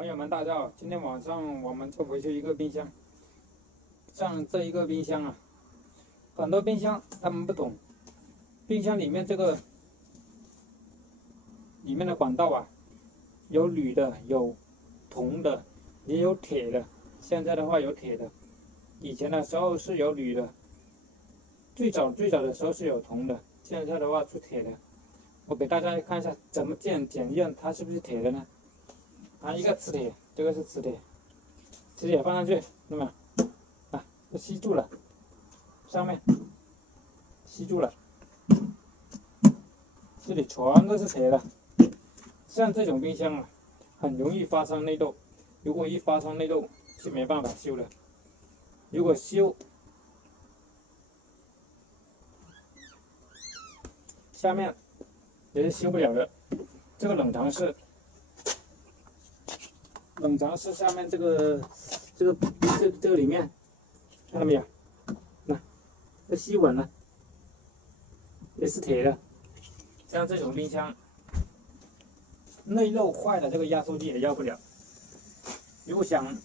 朋友们，大家好！今天晚上我们再维修一个冰箱。像这一个冰箱啊，很多冰箱他们不懂，冰箱里面里面的管道啊，有铝的，有铜的，也有铁的。现在的话有铁的，以前的时候是有铝的，最早的时候是有铜的，现在的话出铁的。我给大家看一下怎么检验它是不是铁的呢？拿一个磁铁，这个是磁铁，磁铁放上去，那么都吸住了，上面吸住了，这里全都是铁的。像这种冰箱啊，很容易发生内漏，如果一发生内漏就没办法修了。如果修，下面也是修不了的。这个冷藏室下面这个里面看到没有？那这吸稳了，也是铁的。像这种冰箱内漏坏了，这个压缩机也要不了。如果想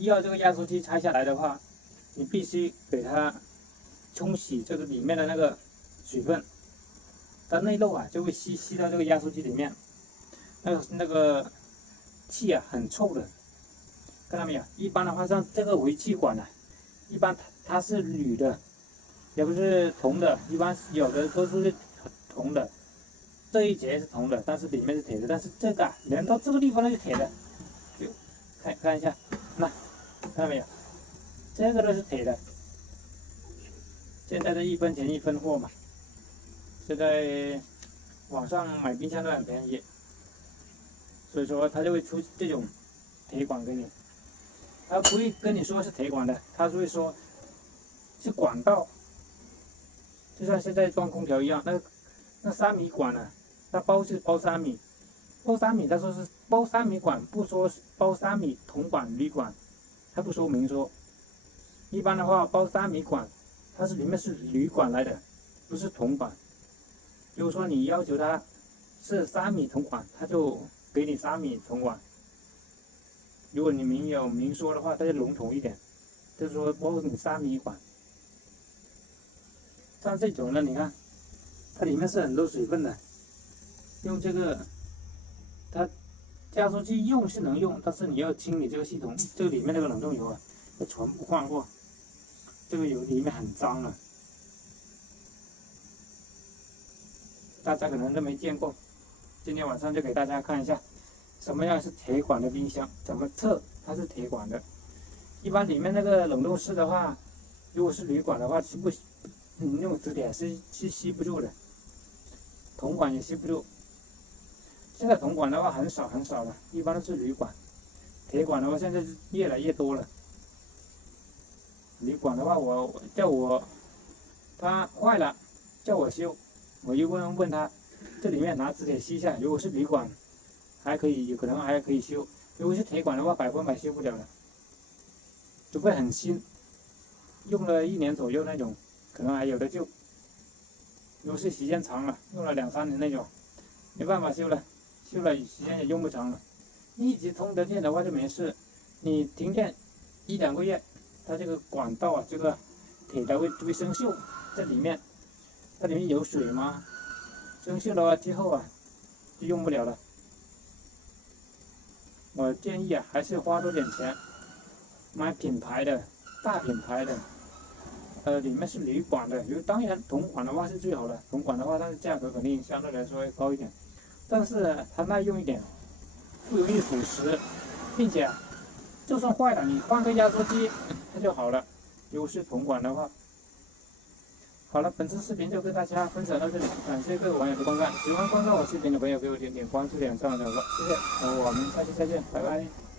要这个压缩机拆下来的话，你必须给它冲洗这个里面的那个水分，它内漏啊就会吸到这个压缩机里面，那个气啊很臭的，看到没有？一般的话，像这个回气管啊，一般它是铝的，也不是铜的，一般有的都是铜的。这一节是铜的，但是里面是铁的，但是这个连到这个地方那是铁的，就看一下，那看到没有？这个都是铁的。现在的1分钱1分货嘛，现在网上买冰箱都很便宜，所以说他就会出这种铁管给你，他不会跟你说是铁管的，他会说是管道，就像现在装空调一样，那3米管啊，它包是包3米，包3米，他说是包3米管，不说是包3米铜管铝管，他不说明说。一般的话包3米管，它是里面是铝管来的，不是铜管。如果说你要求它是3米铜管，他就给你3米铜管。如果你明说的话，它就笼统一点，就是说包你3米管。像这种呢，你看，它里面是很多水分的，用这个，它压缩机用是能用，但是你要清理这个系统，这个里面那个冷冻油啊，要全部换过。这个油里面很脏了，大家可能都没见过。今天晚上就给大家看一下，什么样是铁管的冰箱，怎么测它是铁管的。一般里面那个冷冻室的话，如果是铝管的话，用磁铁是吸不住的，铜管也吸不住。现在铜管的话很少了，一般都是铝管。铁管的话现在是越来越多了。铝管的话，它坏了，叫我修，我就问他，这里面拿磁铁吸一下，如果是铝管，还可以，有可能还可以修；如果是铁管的话，100%修不了的，除非很新，用了1年左右那种，可能还有的救。如果是时间长了，用了2、3年那种，没办法修了，修了时间也用不长了。一直通着电的话就没事，你停电1、2个月。它这个管道啊，这个铁的会生锈，在里面，它里面有水吗？生锈的话之后啊，就用不了了。我建议啊，还是花多点钱，买品牌的，大品牌的，里面是铝管的，当然铜管的话是最好的，铜管的话它的价格肯定相对来说会高一点，但是它耐用一点，不容易腐蚀，并且就算坏了，你换个压缩机它就好了。如果是铜管的话，好了，本次视频就跟大家分享到这里，感谢各位网友的观看。喜欢观看我视频的朋友，给我点关注、点赞、转发，谢谢。我们下期再见，拜拜。